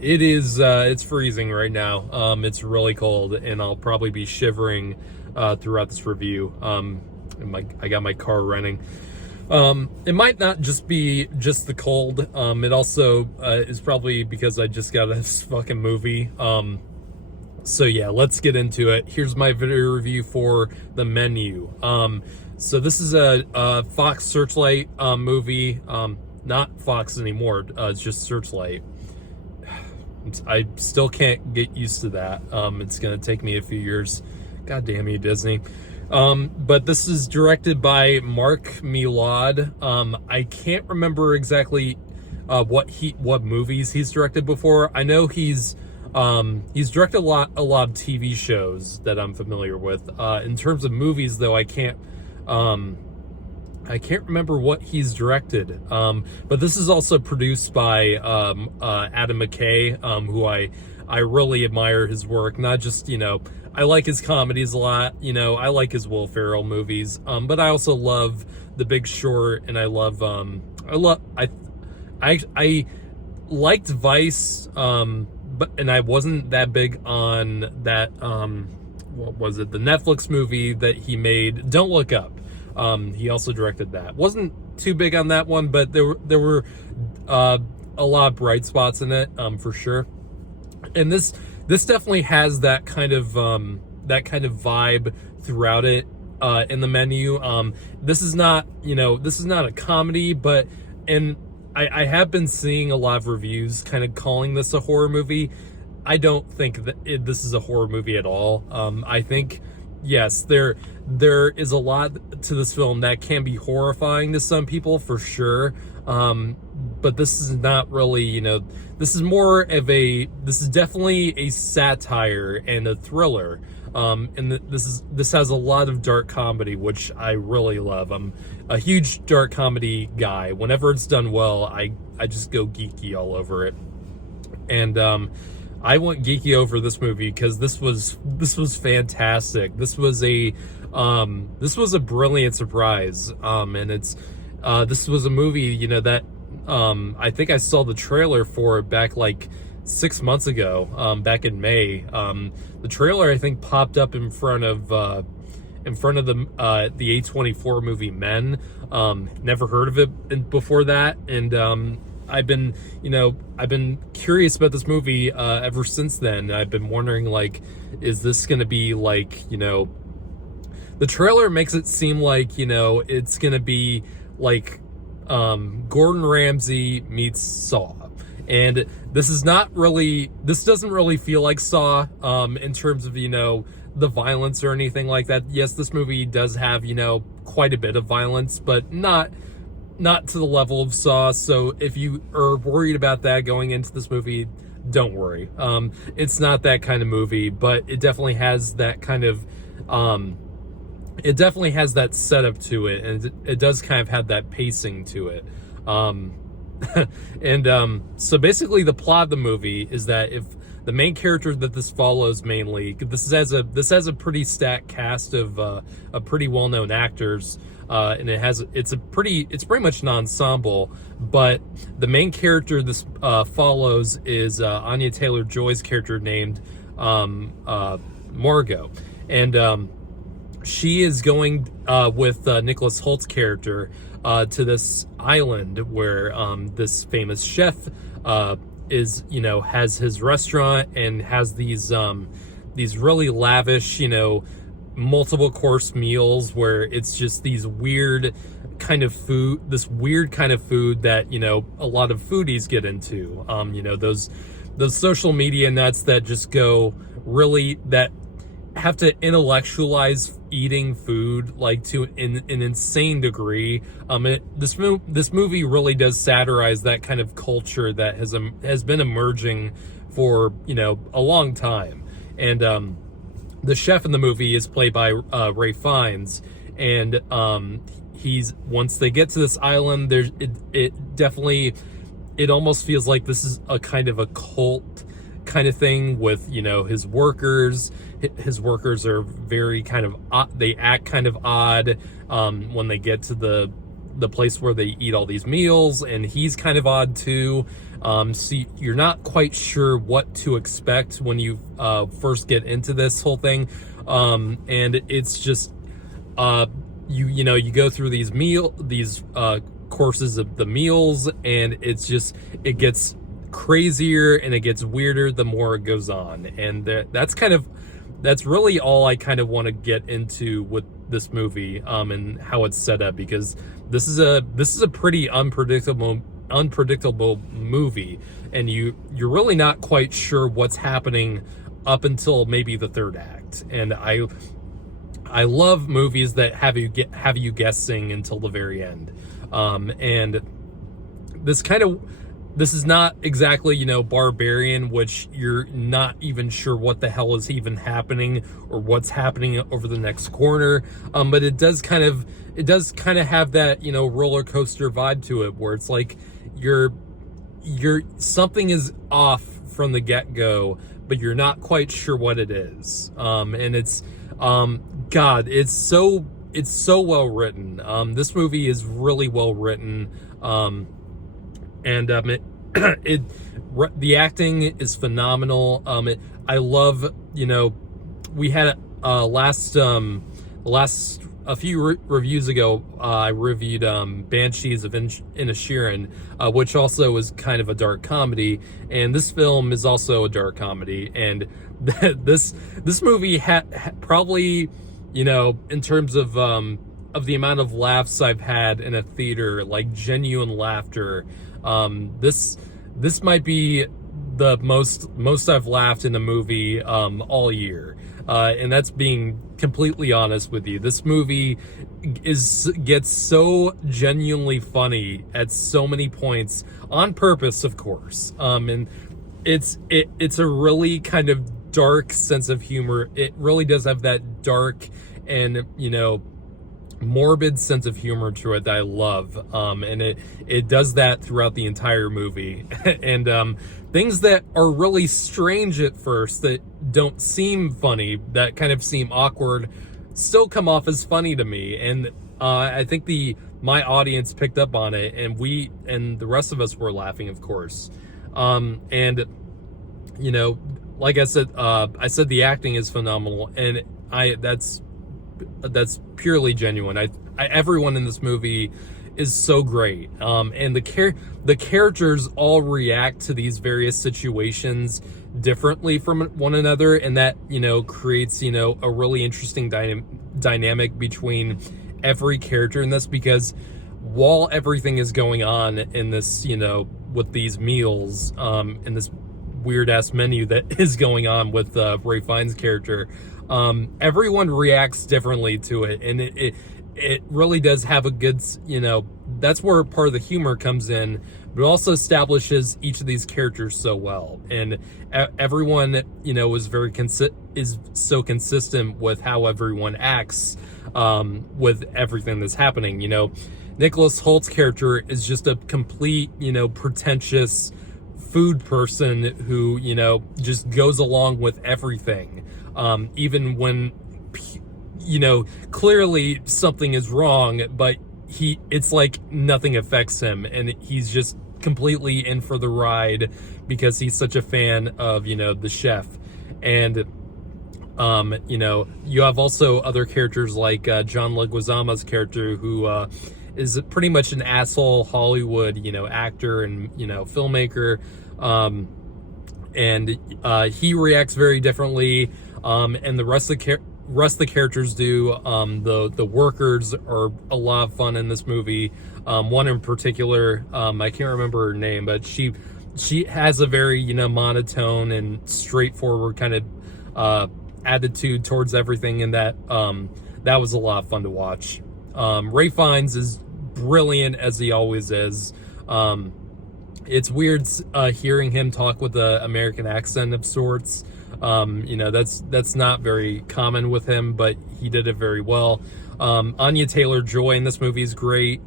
It is, it's freezing right now. It's really cold, and I'll probably be shivering throughout this review. I got my car running. It might not just be just the cold. It also is probably because I just got this fucking movie. So yeah, let's get into it. Here's my video review for The Menu. So this is a Fox Searchlight movie. Not Fox anymore. It's just Searchlight. I still can't get used to that. It's gonna take me a few years. God damn you, Disney. But this is directed by Mark Mylod. I can't remember exactly what movies he's directed before. I know he's directed a lot of TV shows that I'm familiar with. In terms of movies, though, I can't remember what he's directed. But this is also produced by Adam McKay, who I really admire his work. Not just, I like his comedies a lot. I like his Will Ferrell movies. But I also love The Big Short, and I liked Vice, and I wasn't that big on that, what was it? The Netflix movie that he made, Don't Look Up. He also directed that. Wasn't too big on that one, but there were a lot of bright spots in it, for sure. And this definitely has that kind of vibe throughout it, in The Menu. This is not a comedy, but I have been seeing a lot of reviews kind of calling this a horror movie. I don't think that this is a horror movie at all. I think, yes, there is a lot to this film that can be horrifying to some people, for sure. But this is not really, this is definitely a satire and a thriller. And this has a lot of dark comedy, which I really love. I'm a huge dark comedy guy. Whenever it's done well, I just go geeky all over it. And I went geeky over this movie because this was fantastic. This was a brilliant surprise. And this was a movie, that I think I saw the trailer for it back like 6 months ago, back in May. The trailer, I think, popped up in front of the A24 movie Men. Never heard of it before that, and I've been curious about this movie ever since then. I've been wondering, like, is this going to be like, the trailer makes it seem like, it's going to be like Gordon Ramsay meets Saw. And this doesn't really feel like Saw, in terms of, the violence or anything like that. Yes, this movie does have, quite a bit of violence, but not to the level of Saw. So if you are worried about that going into this movie, don't worry. It's not that kind of movie, but it definitely has that kind of, it definitely has that setup to it, and it does kind of have that pacing to it. And so basically the plot of the movie is that if the main character that this follows, mainly, this has a pretty stacked cast of pretty well-known actors, and it's pretty much an ensemble, but the main character this follows is Anya Taylor Joy's character named Margot, and she is going with Nicholas Holt's character to this island where this famous chef has his restaurant and has these really lavish, multiple course meals where it's just these weird kind of food that, a lot of foodies get into. Those social media nuts that just go really, that have to intellectualize eating food like to an insane degree. This movie really does satirize that kind of culture that has been emerging for a long time. And the chef in the movie is played by Ralph Fiennes, and once they get to this island, it almost feels like this is a kind of a cult kind of thing with his workers. His workers are very kind of they act kind of odd when they get to the the place where they eat all these meals, and he's kind of odd too. So you're not quite sure what to expect when you first get into this whole thing, and it's just you go through these courses of the meals, and it gets crazier and it gets weirder the more it goes on, and that's really all I kind of want to get into with this movie, and how it's set up, because this is a pretty unpredictable movie, and you're really not quite sure what's happening up until maybe the third act. And I love movies that have you guessing until the very end. And this is not exactly, Barbarian, which you're not even sure what the hell is even happening or what's happening over the next corner. But it does kind of have that, roller coaster vibe to it, where it's like you're something is off from the get-go, but you're not quite sure what it is. And it's God, it's so well written. This movie is really well written. The acting is phenomenal. I love, we had a few reviews ago, I reviewed Banshees of Inisherin, which also was kind of a dark comedy, and this film is also a dark comedy. And this movie probably, in terms of the amount of laughs I've had in a theater, like genuine laughter, this might be the most I've laughed in a movie all year, and that's being completely honest with you. This movie gets so genuinely funny at so many points, on purpose, of course. And it's a really kind of dark sense of humor. It really does have that dark and morbid sense of humor to it that I love, and it does that throughout the entire movie. And things that are really strange at first, that don't seem funny, that kind of seem awkward, still come off as funny to me. And I think my audience picked up on it, and the rest of us were laughing, of course. And like I said the acting is phenomenal, and that's purely genuine. Everyone in this movie is so great, and the characters all react to these various situations differently from one another, and that creates a really interesting dynamic between every character in this, because while everything is going on in this, with these meals, and this weird ass menu that is going on with Ralph Fiennes' character, everyone reacts differently to it, and it really does have a good, that's where part of the humor comes in, but it also establishes each of these characters so well, and everyone is so consistent with how everyone acts, with everything that's happening. Nicholas Holt's character is just a complete, pretentious food person who, just goes along with everything. Even when, clearly something is wrong, but it's like nothing affects him, and he's just completely in for the ride because he's such a fan of, the chef. And, you have also other characters like John Leguizamo's character, who is pretty much an asshole Hollywood, actor and, filmmaker. And he reacts very differently. And the rest of the characters do. The workers are a lot of fun in this movie. One in particular, I can't remember her name, but she has a very, monotone and straightforward kind of attitude towards everything, and that was a lot of fun to watch. Ralph Fiennes is brilliant, as he always is. It's weird hearing him talk with an American accent of sorts. That's not very common with him, but he did it very well. Anya Taylor Joy in this movie is great.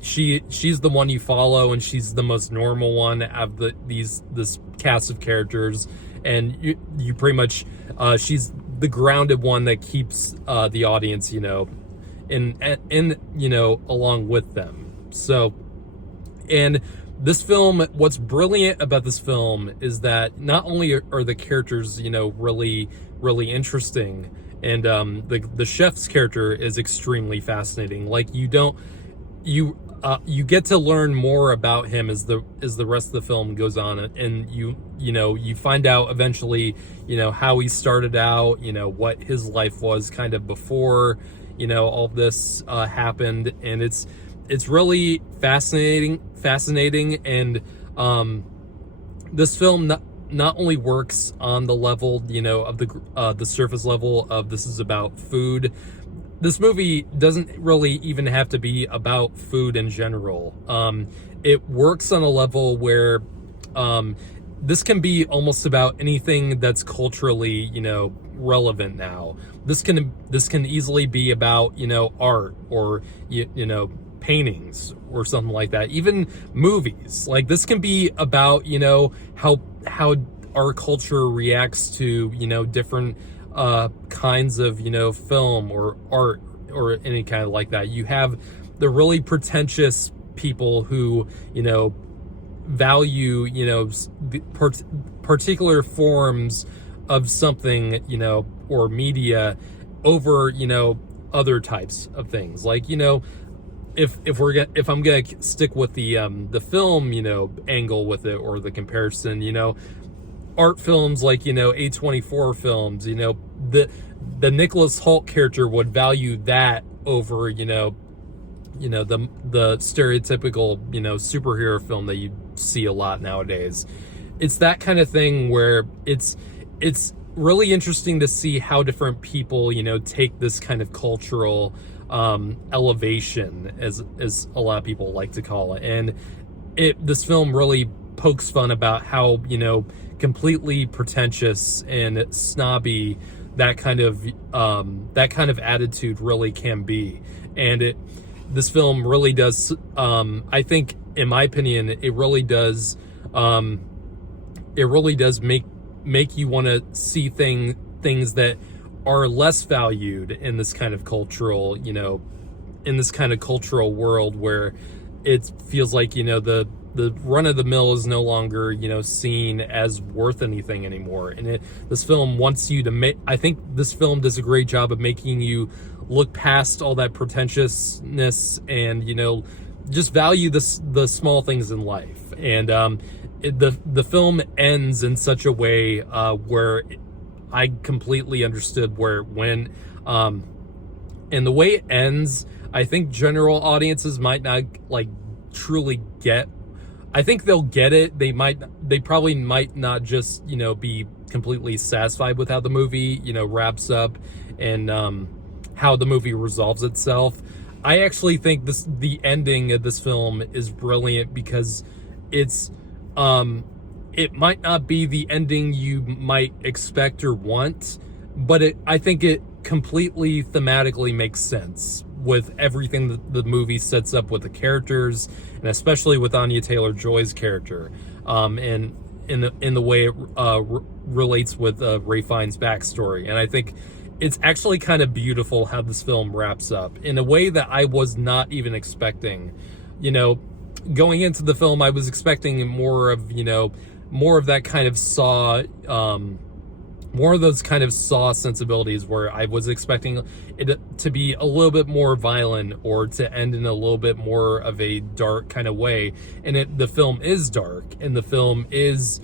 She's the one you follow, and she's the most normal one of this cast of characters, and you pretty much she's the grounded one that keeps the audience along with them. So, and this film, what's brilliant about this film is that not only are the characters, really, really interesting, and the chef's character is extremely fascinating. Like, you get to learn more about him as the rest of the film goes on, and you find out eventually, how he started out, what his life was kind of before, all this happened, and it's really fascinating, and this film not only works on the level, of the surface level of this is about food. This movie doesn't really even have to be about food in general. It works on a level where this can be almost about anything that's culturally, relevant now. This can easily be about, art, or paintings or something like that. Even movies. Like, this can be about, how our culture reacts to, different kinds of, film or art or any kind of like that. You have the really pretentious people who, value, particular forms of something, or media over, other types of things. Like, if I'm gonna stick with the film, angle with it, or the comparison, art films like, A24 films, the Nicholas Hoult character would value that over, the stereotypical, superhero film that you see a lot nowadays. It's that kind of thing where it's really interesting to see how different people, take this kind of cultural elevation, as a lot of people like to call it. And this film really pokes fun about how, completely pretentious and snobby that kind of attitude really can be. And this film really does, I think, in my opinion, it really does make you want to see things that are less valued in this kind of cultural, world, where it feels like, the run of the mill is no longer, seen as worth anything anymore. And this film wants you to I think this film does a great job of making you look past all that pretentiousness and, just value the small things in life. And the film ends in such a way where I completely understood where it went. And the way it ends, I think general audiences might not truly get. I think they'll get it. They probably might not just, be completely satisfied with how the movie, wraps up and how the movie resolves itself. I actually think the ending of this film is brilliant because it's it might not be the ending you might expect or want, but I think it completely thematically makes sense with everything that the movie sets up with the characters, and especially with Anya Taylor Joy's character, and in the way it relates with Ralph Fiennes' backstory. And I think it's actually kind of beautiful how this film wraps up in a way that I was not even expecting. Going into the film, I was expecting more of that kind of Saw, more of those kind of Saw sensibilities, where I was expecting it to be a little bit more violent or to end in a little bit more of a dark kind of way. And the film is dark, and the film is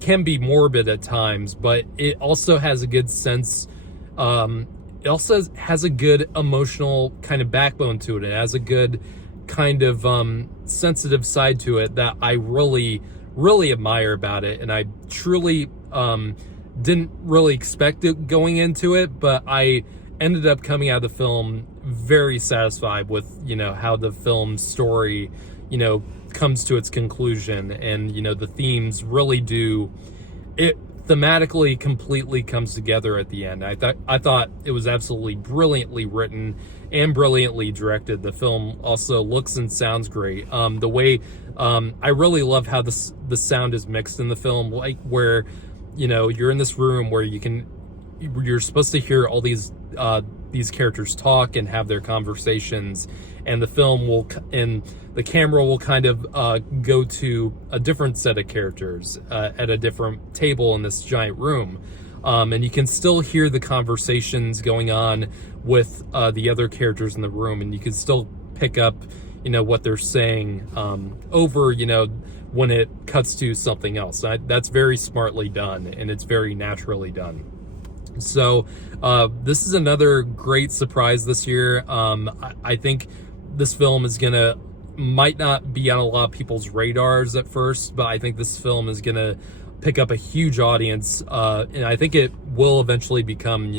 can be morbid at times, but it also has a good sense. It also has a good emotional kind of backbone to it. It has a good kind of sensitive side to it that I really, really admire about it. And I truly didn't really expect it going into it, but I ended up coming out of the film very satisfied with, how the film's story, comes to its conclusion. And, the themes really do, it thematically completely comes together at the end. I thought it was absolutely brilliantly written and brilliantly directed. The film also looks and sounds great. The way I really love how the sound is mixed in the film, like where you're in this room where you're supposed to hear all these these characters talk and have their conversations, and the camera will kind of go to a different set of characters at a different table in this giant room. And you can still hear the conversations going on with the other characters in the room, and you can still pick up, what they're saying over, when it cuts to something else. That's very smartly done, and it's very naturally done. So this is another great surprise this year. I think this film might not be on a lot of people's radars at first, but I think this film is gonna pick up a huge audience, and I think it will eventually become,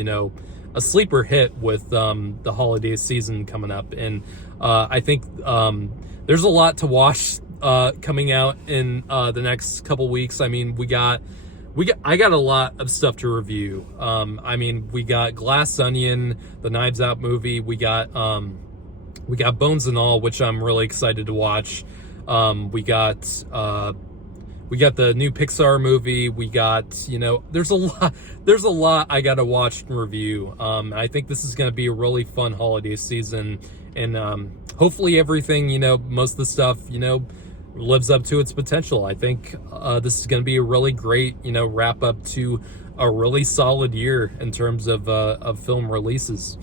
a sleeper hit with the holiday season coming up. And I think there's a lot to watch coming out in the next couple weeks. I mean, I got a lot of stuff to review. We got Glass Onion, the Knives Out movie. We got Bones and All, which I'm really excited to watch. We got the new Pixar movie. We got, there's a lot I got to watch and review. I think this is going to be a really fun holiday season, and hopefully everything, most of the stuff, lives up to its potential. I think this is going to be a really great, wrap up to a really solid year in terms of film releases.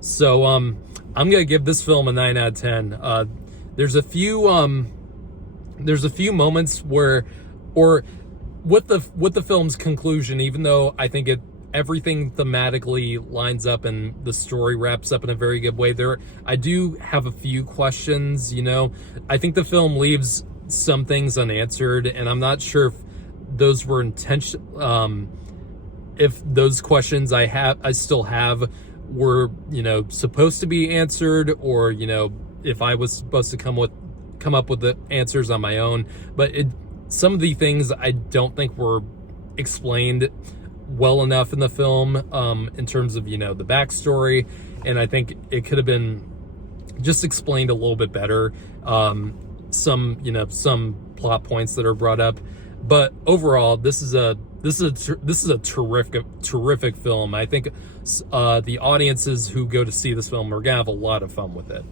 So I'm going to give this film a 9 out of 10. There's a few moments where, or with the film's conclusion, even though I think everything thematically lines up and the story wraps up in a very good way, I do have a few questions. I think the film leaves some things unanswered, and I'm not sure if those were if those questions I still have were, supposed to be answered, or, if I was supposed to come up with the answers on my own. But some of the things I don't think were explained well enough in the film, in terms of, the backstory, and I think it could have been just explained a little bit better. Some plot points that are brought up, but overall, this is a terrific film. I think the audiences who go to see this film are gonna have a lot of fun with it.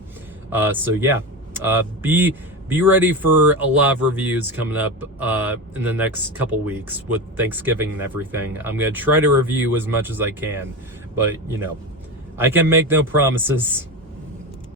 So yeah, be ready for a lot of reviews coming up in the next couple weeks with Thanksgiving and everything. I'm gonna try to review as much as I can, but I can make no promises.